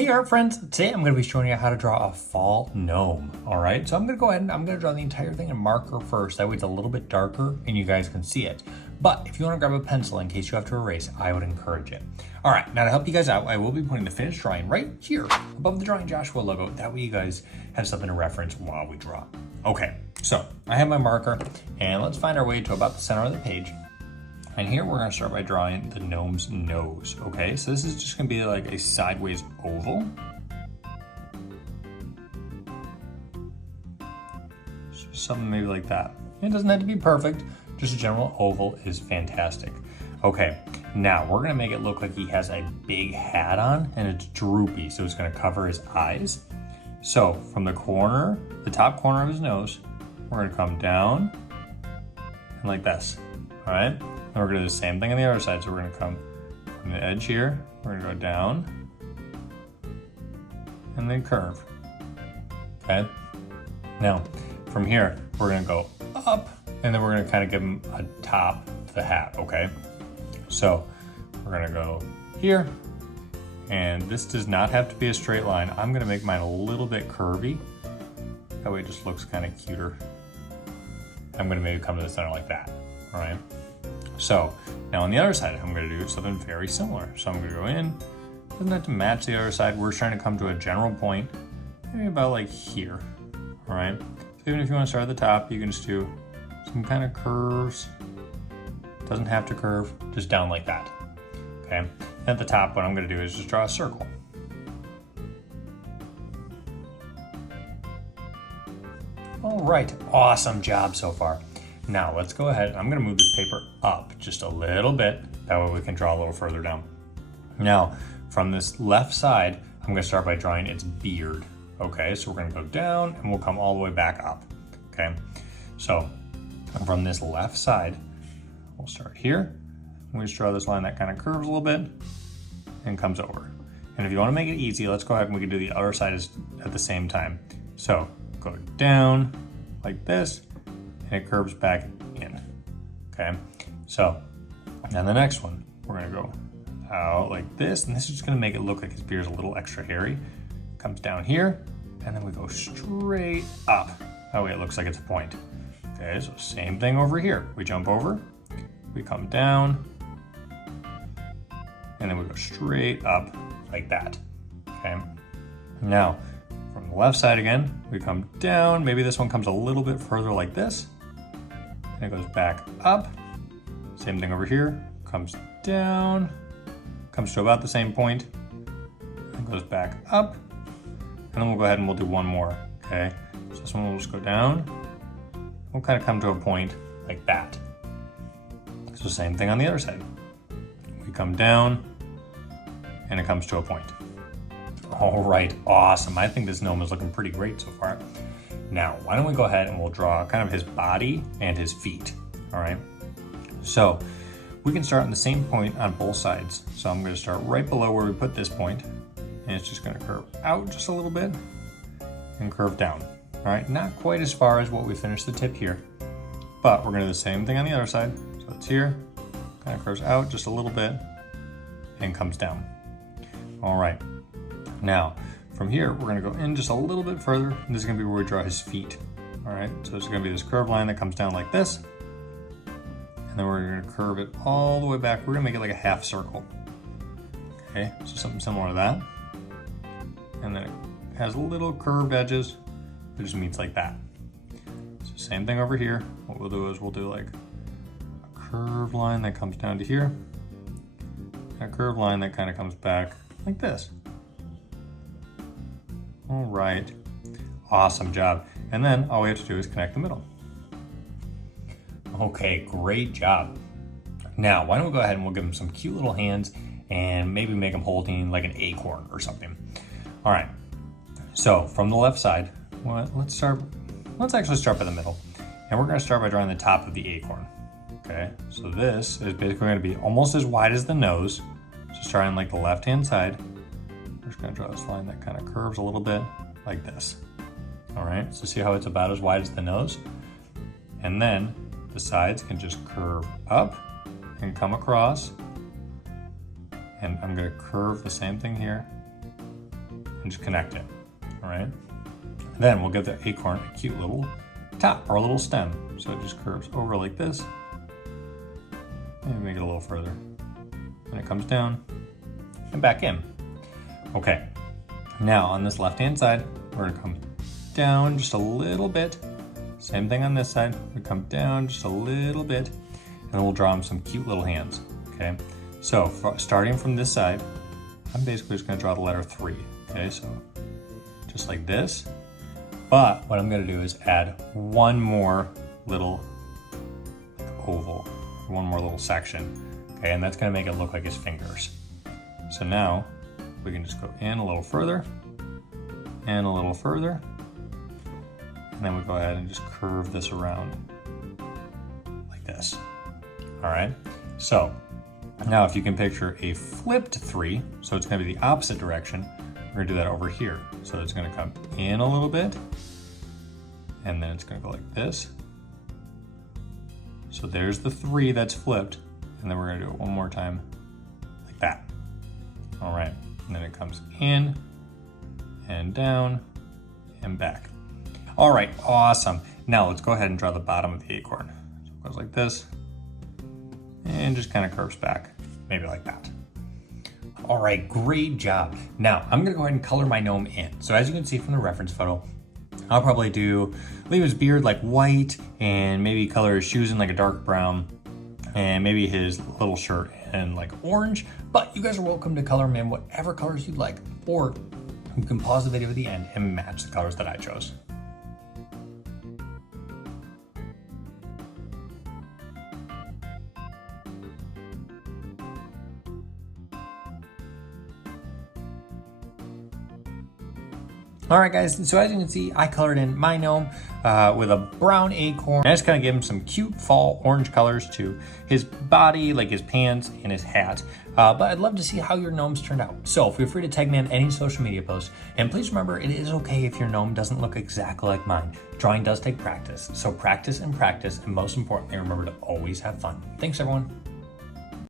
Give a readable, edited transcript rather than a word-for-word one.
Hey art friends, today I'm going to be showing you how to draw a fall gnome. Alright, so I'm going to go ahead and I'm going to draw the entire thing in marker first. That way it's a little bit darker and you guys can see it. But if you want to grab a pencil in case you have to erase, I would encourage it. Alright, now to help you guys out, I will be putting the finished drawing right here above the Drawing Joshua logo. That way you guys have something to reference while we draw. Okay, so I have my marker and let's find our way to about the center of the page. And here we're gonna start by drawing the gnome's nose, okay? So this is just gonna be like a sideways oval. So something maybe like that. It doesn't have to be perfect, just a general oval is fantastic. Okay, now we're gonna make it look like he has a big hat on and it's droopy, so it's gonna cover his eyes. So from the corner, the top corner of his nose, we're gonna come down and like this, all right? And we're gonna do the same thing on the other side. So we're gonna come from the edge here, we're gonna go down, and then curve, okay? Now, from here, we're gonna go up, and then we're gonna kind of give him a top to the hat, okay? So, we're gonna go here, and this does not have to be a straight line. I'm gonna make mine a little bit curvy. That way it just looks kind of cuter. I'm gonna maybe come to the center like that, all right? So now on the other side, I'm going to do something very similar. So I'm going to go in, doesn't have to match the other side. We're trying to come to a general point, maybe about like here, all right? So even if you want to start at the top, you can just do some kind of curves. Doesn't have to curve, just down like that, okay? And at the top, what I'm going to do is just draw a circle. All right, awesome job so far. Now let's go ahead, I'm gonna move this paper up just a little bit, that way we can draw a little further down. Now, from this left side, I'm gonna start by drawing its beard. Okay, so we're gonna go down and we'll come all the way back up, okay? So, from this left side, we'll start here. We just draw this line that kind of curves a little bit and comes over. And if you wanna make it easy, let's go ahead and we can do the other side at the same time. So, go down like this, and it curves back in, okay? So, now the next one, we're gonna go out like this, and this is just gonna make it look like his beard's a little extra hairy. Comes down here, and then we go straight up. That way it looks like it's a point. Okay, so same thing over here. We jump over, we come down, and then we go straight up like that, okay? Now, from the left side again, we come down. Maybe this one comes a little bit further like this. And it goes back up. Same thing over here, comes down, comes to about the same point, and goes back up. And then we'll go ahead and we'll do one more, okay? So this one will just go down. We'll kind of come to a point like that. So same thing on the other side. We come down, and it comes to a point. All right, awesome. I think this gnome is looking pretty great so far. Now, why don't we go ahead and we'll draw kind of his body and his feet, all right? So we can start on the same point on both sides. So I'm gonna start right below where we put this point, and it's just gonna curve out just a little bit and curve down, all right? Not quite as far as what we finished the tip here, but we're gonna do the same thing on the other side. So it's here, kind of curves out just a little bit and comes down. All right, now, from here, we're gonna go in just a little bit further, and this is gonna be where we draw his feet. All right, so it's gonna be this curved line that comes down like this, and then we're gonna curve it all the way back. We're gonna make it like a half circle. Okay, so something similar to that. And then it has little curved edges. It just meets like that. So same thing over here. What we'll do is we'll do like a curved line that comes down to here, and a curved line that kind of comes back like this. All right, awesome job. And then all we have to do is connect the middle. Okay, great job. Now, why don't we go ahead and we'll give him some cute little hands and maybe make him holding like an acorn or something. All right, so from the left side, let's actually start by the middle. And we're gonna start by drawing the top of the acorn. Okay, so this is basically gonna be almost as wide as the nose. So starting like the left-hand side, we're just gonna draw this line that kind of curves a little bit like this. All right, so see how it's about as wide as the nose? And then the sides can just curve up and come across. And I'm gonna curve the same thing here and just connect it, all right? Then we'll give the acorn a cute little top or a little stem. So it just curves over like this. And make it a little further. And it comes down and back in. Okay, now on this left-hand side, we're gonna come down just a little bit. Same thing on this side. We come down just a little bit, and then we'll draw him some cute little hands, okay? So starting from this side, I'm basically just gonna draw the letter 3, okay? So just like this. But what I'm gonna do is add one more little oval, one more little section, okay? And that's gonna make it look like his fingers. So now we can just go in a little further and a little further. And then we go ahead and just curve this around like this. All right, so now if you can picture a flipped 3, so it's gonna be the opposite direction, we're gonna do that over here. So it's gonna come in a little bit, and then it's gonna go like this. So there's the 3 that's flipped, and then we're gonna do it one more time like that. All right, and then it comes in and down and back. All right, awesome. Now let's go ahead and draw the bottom of the acorn. So it goes like this, and just kind of curves back, maybe like that. All right, great job. Now I'm gonna go ahead and color my gnome in. So as you can see from the reference photo, I'll probably leave his beard like white and maybe color his shoes in like a dark brown and maybe his little shirt in like orange, but you guys are welcome to color him in whatever colors you'd like, or you can pause the video at the end and match the colors that I chose. All right, guys, so as you can see, I colored in my gnome with a brown acorn. I just kind of gave him some cute fall orange colors to his body, like his pants and his hat. But I'd love to see how your gnomes turned out. So feel free to tag me on any social media posts. And please remember, it is okay if your gnome doesn't look exactly like mine. Drawing does take practice. So practice and practice, and most importantly, remember to always have fun. Thanks, everyone.